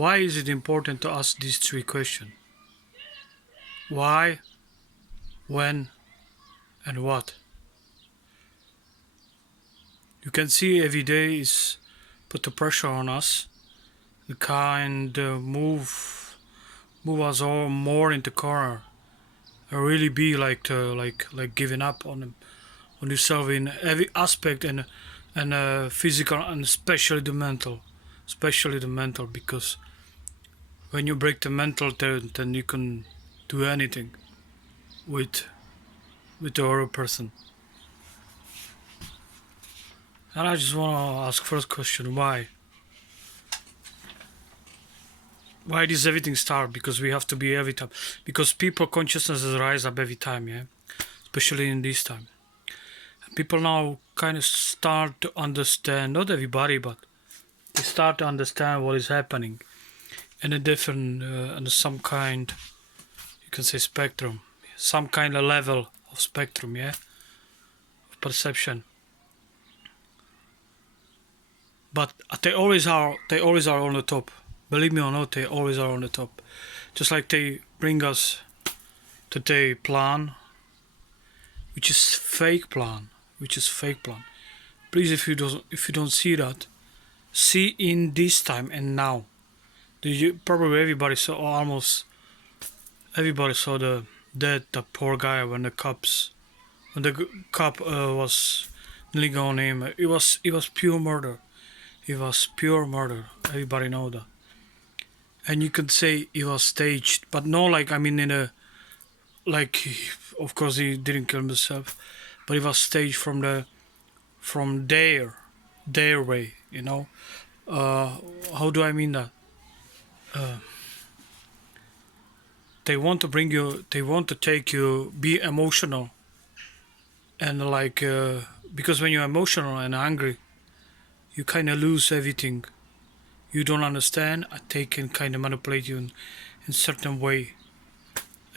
Why is it important to ask these three questions? Why, when, and what? You can see every day is put the pressure on us. The kind move us all more into corner. And really be like giving up on yourself in every aspect and physical and especially the mental, because when you break the mental, then you can do anything with the other person. And I just want to ask first question: why does everything start? Because we have to be every time, because people consciousnesses rise up every time, yeah, especially in this time. And people now kind of start to understand, not everybody, but they start to understand what is happening in a different and some kind, you can say, spectrum, some kind of level of spectrum, yeah, of perception. But they always are on the top. Believe me or not, they always are on the top. Just like they bring us to their plan, which is fake plan, Please, if you don't see that, see in this time and now. Probably everybody saw, almost everybody saw the poor guy when the cop was kneeling on him. It was pure murder. It was pure murder. Everybody know that. And you could say it was staged, but no, like, I mean, in a, like, of course he didn't kill himself, but it was staged from their way, you know. How do I mean that? Uh, they want to bring you. They want to take you be emotional, and like, because when you're emotional and angry, you kind of lose everything. You don't understand. They can kind of manipulate you in certain way.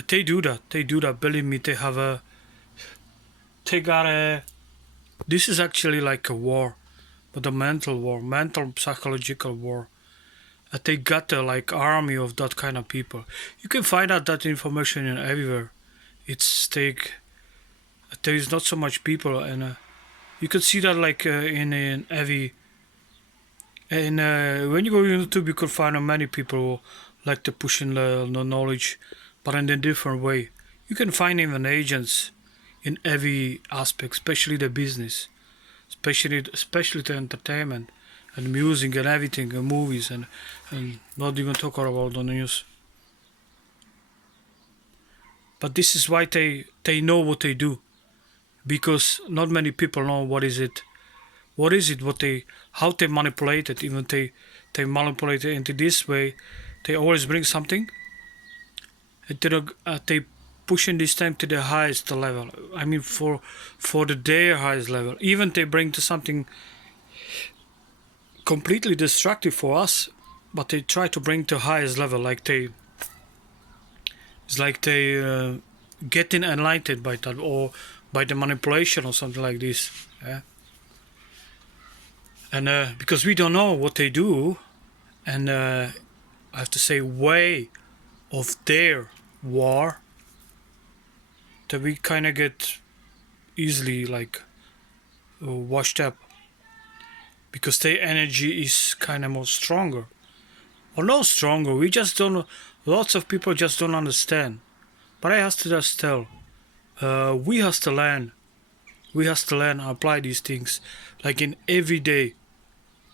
They do that. They do that. Believe me, they have a. They got a. This is actually like a war, but a mental war, mental psychological war. They got a like army of that kind of people. You can find out that information in everywhere. It's take. There is not so much people, and you can see that like in every. And when you go on YouTube, you can find many people who like to push in the knowledge, but in a different way. You can find even agents in every aspect, especially the business, especially the entertainment and music and everything, and movies, and not even talk about the news. But this is why they know what they do, because not many people know what is it, what they, how they manipulate it. Even they manipulate it into this way. They always bring something, and they pushing this time to the highest level. I mean, for their highest level. Even they bring to something completely destructive for us, but they try to bring to highest level. Like it's like they getting enlightened by that, or by the manipulation or something like this. Yeah. And because we don't know what they do, and I have to say, way of their war, that we kind of get easily like washed up, because their energy is kind of more stronger, or no stronger. We just don't. Lots of people just don't understand. But I have to just tell, we have to learn. We have to learn and apply these things, like in every day,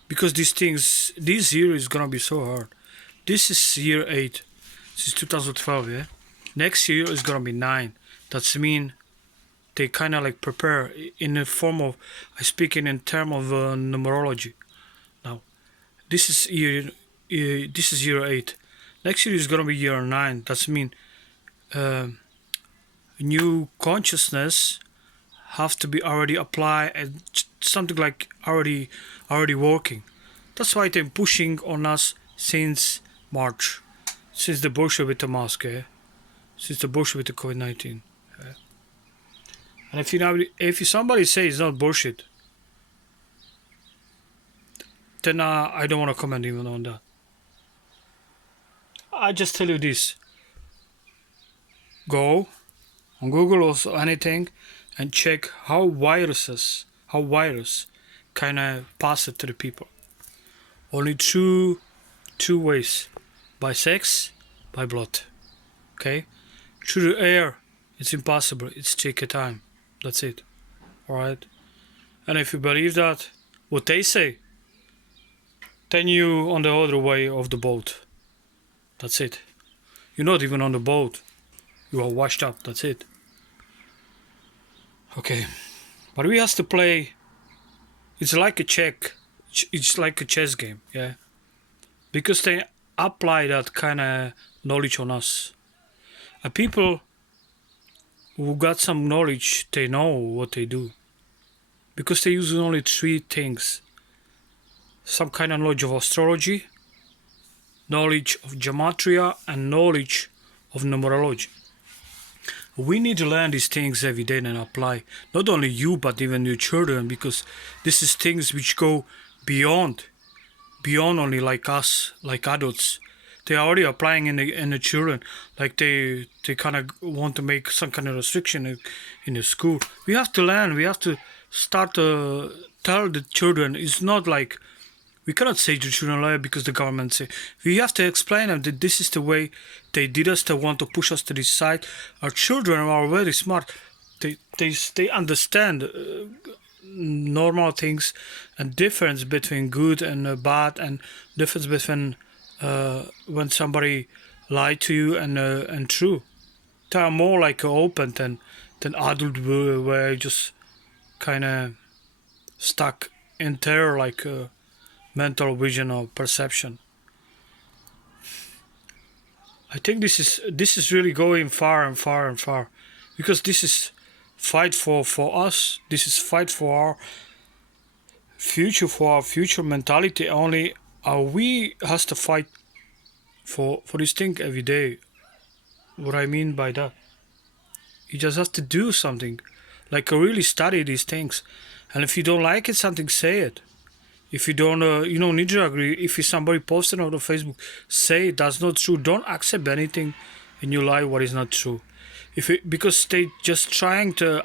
because these things, this year is gonna be so hard. This is year 8. This is 2012, yeah. Next year is gonna be 9. That's mean they kind of like prepare in the form of, I speaking in term of numerology. Now, this is year 8. Next year is gonna be year 9. That's mean uh, new consciousness have to be already applied, and something like already working. That's why they're pushing on us since March, since the bullshit with the mask, eh? Since the bullshit with the COVID-19. Eh? And if somebody says it's not bullshit, then I don't want to comment even on that. I just tell you this: go on Google or anything, and check how virus kind of pass it to the people. Only two ways: by sex, by blood. Okay, through the air, it's impossible. It's take a time. That's it. All right. And if you believe that, what they say, then you on the other way of the boat. That's it. You're not even on the boat. You are washed up. That's it. Okay. But we have to play. It's like a check. It's like a chess game. Yeah. Because they apply that kind of knowledge on us. And people who got some knowledge, they know what they do. Because they use only three things: some kind of knowledge of astrology, knowledge of gematria, and knowledge of numerology. We need to learn these things every day and apply. Not only you, but even your children, because this is things which go beyond only like us, like adults. They are already applying in the children, like they kind of want to make some kind of restriction in the school. We have to learn. We have to start to tell the children. It's not like we cannot say to children because the government say. We have to explain them that this is the way they did us. They want to push us to this side. Our children are very smart. They understand normal things and difference between good and bad, and difference between when somebody lied to you and true. They are more like open than adult where just kind of stuck in their like mental vision or perception. I think this is really going far and far and far, because this is fight for us. This is fight for our future mentality. Only we has to fight for this thing every day. What I mean by that, you just have to do something, like really study these things. And if you don't like it, something, say it. If you don't, you don't need to agree. If somebody posted on the Facebook, say that's not true. Don't accept anything in your life what is not true. Because they just trying to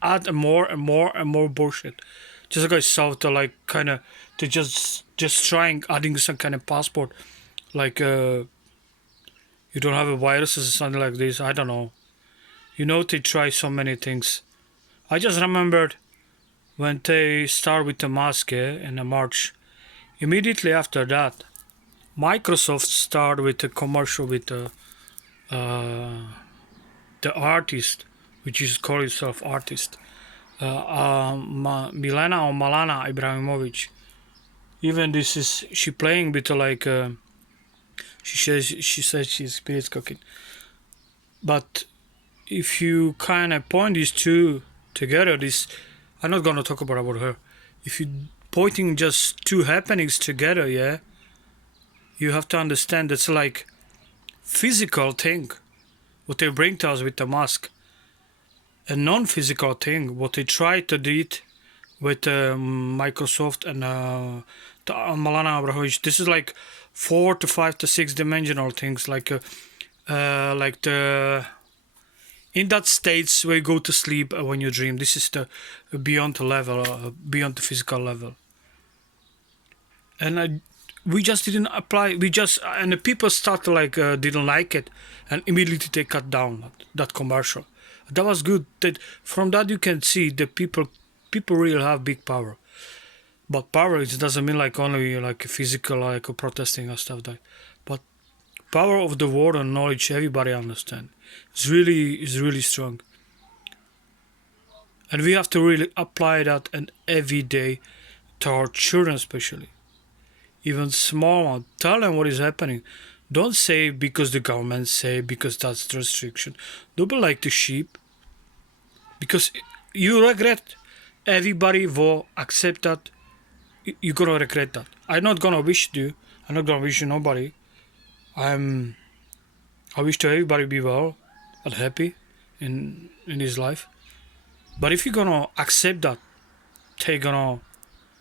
add more and more and more bullshit. Just like I saw the like kind of they just trying adding some kind of passport, like you don't have a virus or something like this. I don't know. They try so many things. I just remembered when they start with the mask in the March. Immediately after that, Microsoft started with a commercial with the artist, which is called itself artist, Milena or Malana Ibrahimovic. Even this is she playing with like she says she's spirit cooking. But if you kind of point these two together, I'm not gonna talk about her. If you pointing just two happenings together, yeah, you have to understand that's like physical thing what they bring to us with the mask, a non-physical thing what they try to do it with Microsoft and Malana Abramovich. This is like 4 to 5 to 6 dimensional things, like the in that states where you go to sleep when you dream. This is the beyond the level, beyond the physical level. And we just didn't apply. And the people start to like didn't like it, and immediately they cut down that commercial. That was good. That from that you can see the people really have big power. But power, it doesn't mean like only like physical, like protesting and stuff like that. But power of the word and knowledge, everybody understand. Is really strong. And we have to really apply that and every day to our children especially. Even small one. Tell them what is happening. Don't say because the government say, because that's the restriction. Don't be like the sheep. Because you regret. Everybody will accept that. You're gonna regret that. I'm not gonna wish you. I'm not gonna wish you nobody. I wish to everybody be well and happy in his life. But if you're gonna accept that, they're gonna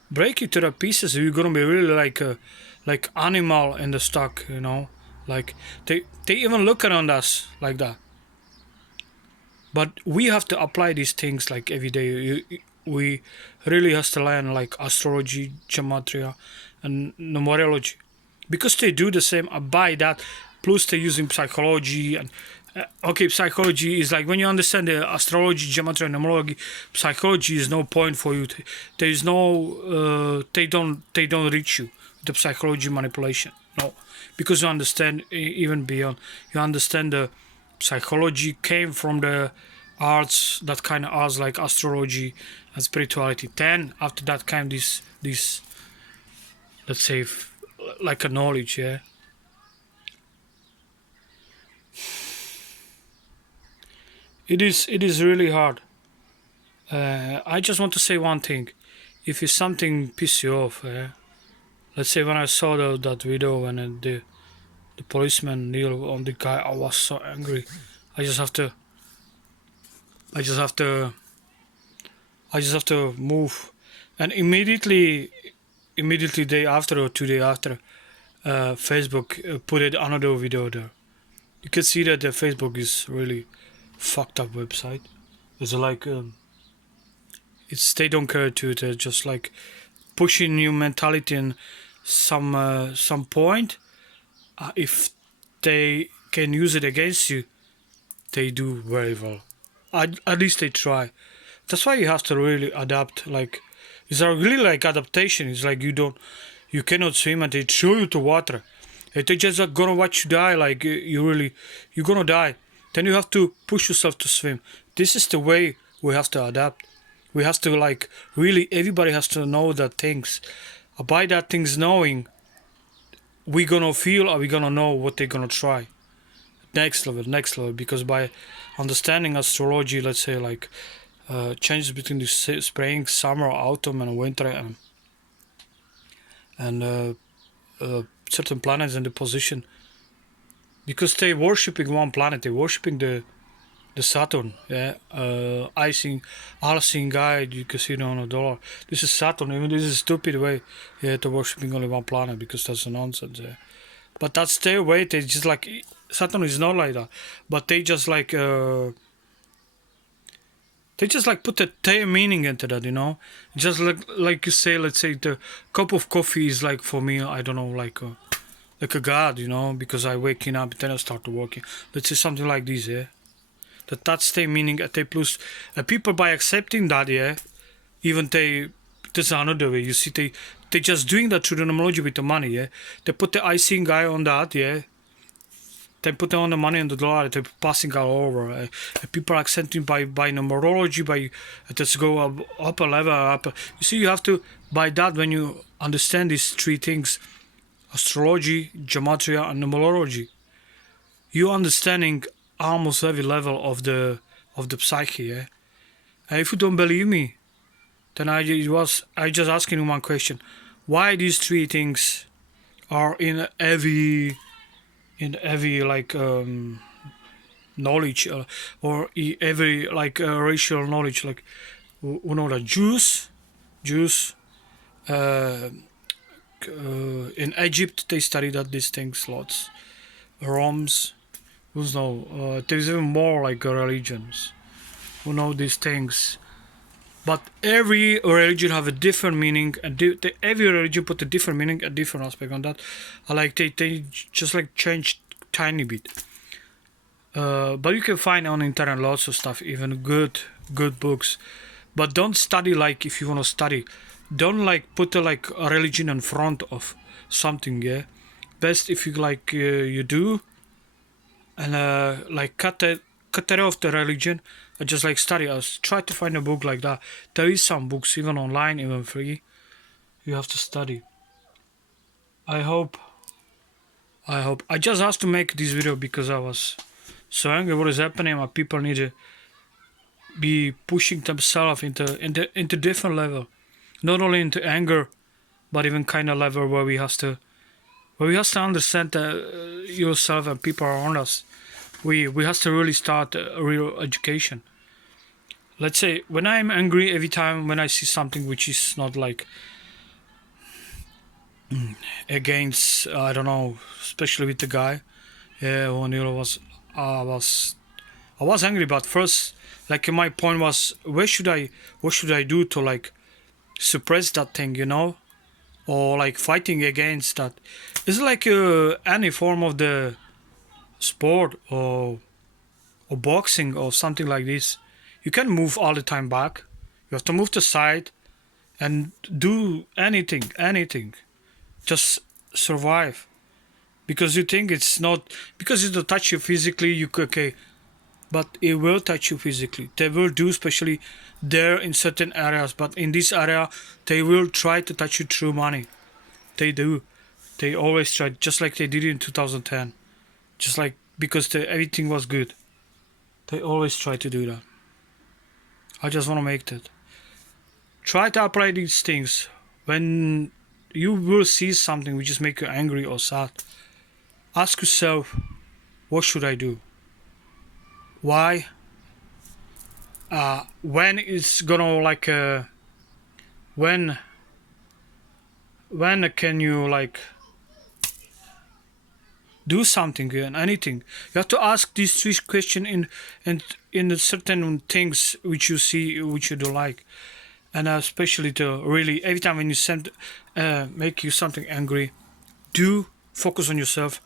break you to the pieces. You're gonna be really like animal in the stock, Like they even look around us like that. But we have to apply these things like every day. We really have to learn like astrology, gematria, and numerology, because they do the same. I buy that. Plus they're using psychology and okay, psychology is like when you understand the astrology, gematria, and numerology. Psychology is no point for you. There is no. They don't reach you. The psychology manipulation. No, because you understand even beyond. You understand the psychology came from the arts, that kind of arts like astrology and spirituality. Then after that came this let's say like a knowledge. Yeah, it is really hard. I just want to say one thing. If it's something piss you off, let's say when I saw that video when the policeman kneel on the guy, I was so angry. I just have to I just have to I just have to move, and immediately day after or 2 day after, Facebook put it another video there. You can see that the Facebook is really fucked up website. It's like it's they don't care to. They're just like pushing new mentality in some point. If they can use it against you, they do very well. At least they try. That's why you have to really adapt. Like it's a really like adaptation. It's like you cannot swim and they throw you to water. And they just are gonna watch you die. Like you're gonna die. Then you have to push yourself to swim. This is the way we have to adapt. We have to like really everybody has to know that things. By that things knowing, we gonna feel or we gonna know what they're gonna try. Next level. Because by understanding astrology, let's say like changes between the spring, summer, autumn, and winter, and certain planets and the position, because they worshipping one planet, they worshipping the Saturn. Yeah, I seen guide you can see it on a dollar. This is Saturn. Even this is a stupid way, yeah, to worshipping only one planet because that's a nonsense. Yeah. But that's their way. They just like Saturn is not like that, but they just like put their meaning into that, Just like you say, let's say the cup of coffee is like for me, I don't know, like a god, because I waking up then I start to working. Let's say something like this, yeah. That's their meaning at they plus people by accepting that, yeah, even they there's another way. You see they just doing that through the numerology with the money, yeah. They put the icing guy on that, yeah. They put on the money on the dollar, they're passing all over. People are accepting by numerology, by let's go up a level up. You see, you have to by that when you understand these three things: astrology, gematria, and numerology. You understanding almost every level of the psyche. Yeah? And if you don't believe me, then I just asking you one question: why these three things are in every like knowledge or every like racial knowledge, like that Jews uh, in Egypt they study that these things lots. Roms, who's know there's even more like religions who know these things, but every religion have a different meaning, and every religion put a different meaning, a different aspect on that. I like they just like change tiny bit. But you can find on internet lots of stuff, even good books. But don't study like if you want to study. Don't like put like a religion in front of something. Yeah, best if you like you do, and like cut it off the religion. I just like study. I try to find a book like that. There is some books even online, even free. You have to study. I hope. I just asked to make this video because I was so angry what is happening. My people need to be pushing themselves into different level, not only into anger, but even kind of level where we have to understand yourself and people around us. We have to really start a real education. Let's say when I'm angry every time when I see something which is not like against, I don't know, especially with the guy. Yeah, O'Neill was, I was, I was angry, but first, like my point was, what should I do to like suppress that thing, or like fighting against that? It's like any form of the sport or boxing or something like this. You can move all the time back. You have to move to side and do anything. Just survive. Because you think it's not, because it will touch you physically, okay, but it will touch you physically. They will do, especially there in certain areas, but in this area, they will try to touch you through money. They do. They always try, just like they did in 2010. Just like, because everything was good. They always try to do that. I just want to make that. Try to apply these things when you will see something which just make you angry or sad. Ask yourself, what should I do? Why? When it's gonna like when can you like do something and anything? You have to ask these three questions in certain things which you see which you don't like, and especially to really every time when you send make you something angry, do focus on yourself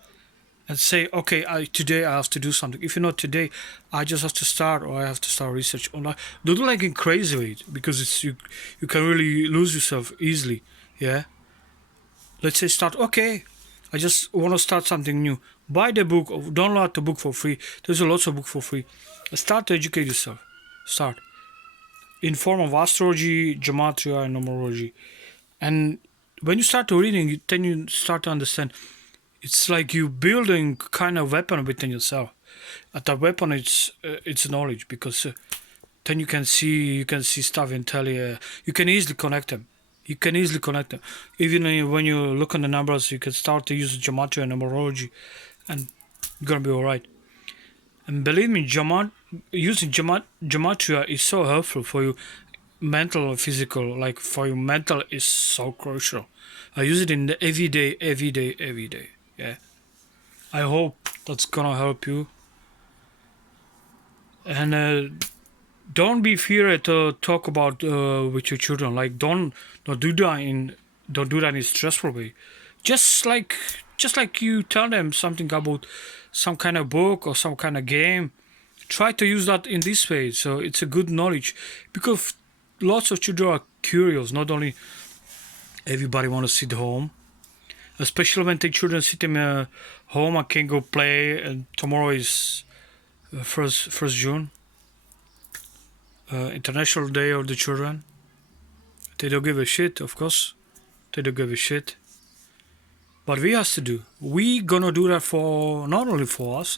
and say, okay, today I have to do something. If you're not today, I just have to start, or I have to start research online. Don't do like in crazy way, because it's you can really lose yourself easily. Yeah. Let's say start. Okay, I just want to start something new. Buy the book or download the book for free. There's a lots of book for free. Start to educate yourself. Start in form of astrology, gematria, and numerology. And when you start to reading, then you start to understand. It's like you building kind of weapon within yourself. And that weapon, it's knowledge, because then you can see stuff and tell you. You can easily connect them. Even when you look on the numbers, you can start to use gematria and numerology, and you're gonna be all right. And believe me, using gematria is so helpful for you, mental or physical. Like for your mental is so crucial. I use it in the every day. Yeah. I hope that's gonna help you. And don't be feared to talk about with your children. Like don't do that in a stressful way. Just like you tell them something about some kind of book or some kind of game. Try to use that in this way. So it's a good knowledge, because lots of children are curious. Not only everybody want to sit home, especially when the children sit in home and can go play. And tomorrow is first June, International Day of the Children. They don't give a shit, of course. They don't give a shit. But we have to do. We gonna do that for not only for us,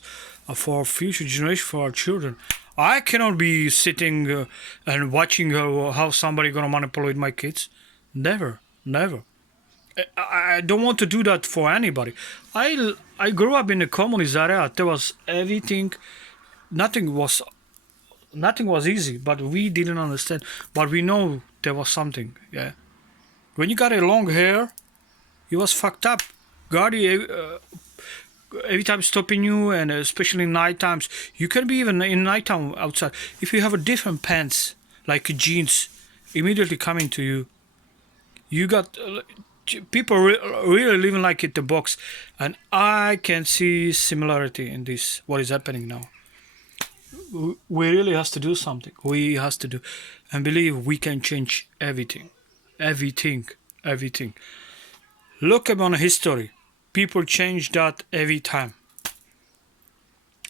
for our future generation, for our children. I cannot be sitting and watching how somebody gonna manipulate my kids. Never. I don't want to do that for anybody. I grew up in a communist area. There was everything. Nothing was easy, but we didn't understand. But we know there was something. Yeah. When you got a long hair, it was fucked up. Guardy every time stopping you, and especially in night times. You can be even in nighttime outside. If you have a different pants, like jeans, immediately coming to you. You got people really living like it the box, and I can see similarity in this. What is happening now? We really has to do something. We has to do, and believe we can change everything. Look upon history. People change that every time.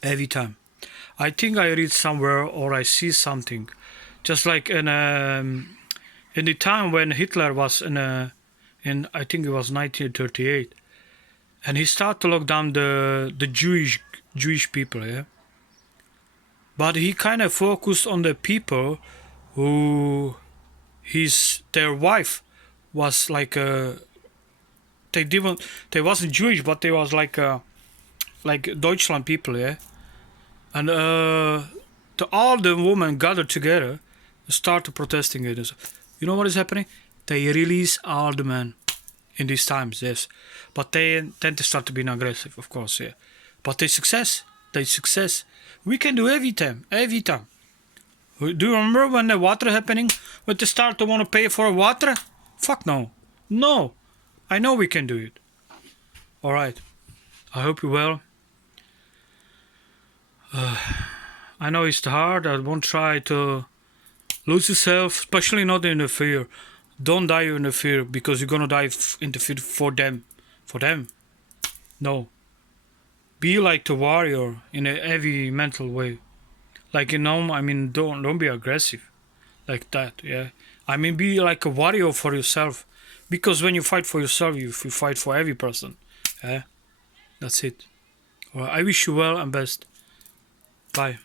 I think I read somewhere or I see something, just like in the time when Hitler was in I think it was 1938, and he started to lock down the Jewish people, yeah. But he kind of focused on the people who their wife was like they wasn't Jewish, but they was like Deutschland people, yeah. And all the women gathered together, started protesting it. You know what is happening? They release all the men in these times, yes. But they tend to start to be aggressive, of course, yeah. But they success. We can do every time. Do you remember when the water happening? When they start to want to pay for water? Fuck no. No. I know we can do it. Alright. I hope you're well. I know it's hard. I won't try to lose yourself, especially not in the fear. Don't die in the fear because you're gonna die in the fear for them. For them. No. Be like the warrior in a heavy mental way. Like, you know, I mean, don't be aggressive like that, yeah. I mean, be like a warrior for yourself. Because when you fight for yourself, you fight for every person. Yeah, that's it. Well, I wish you well and best. Bye.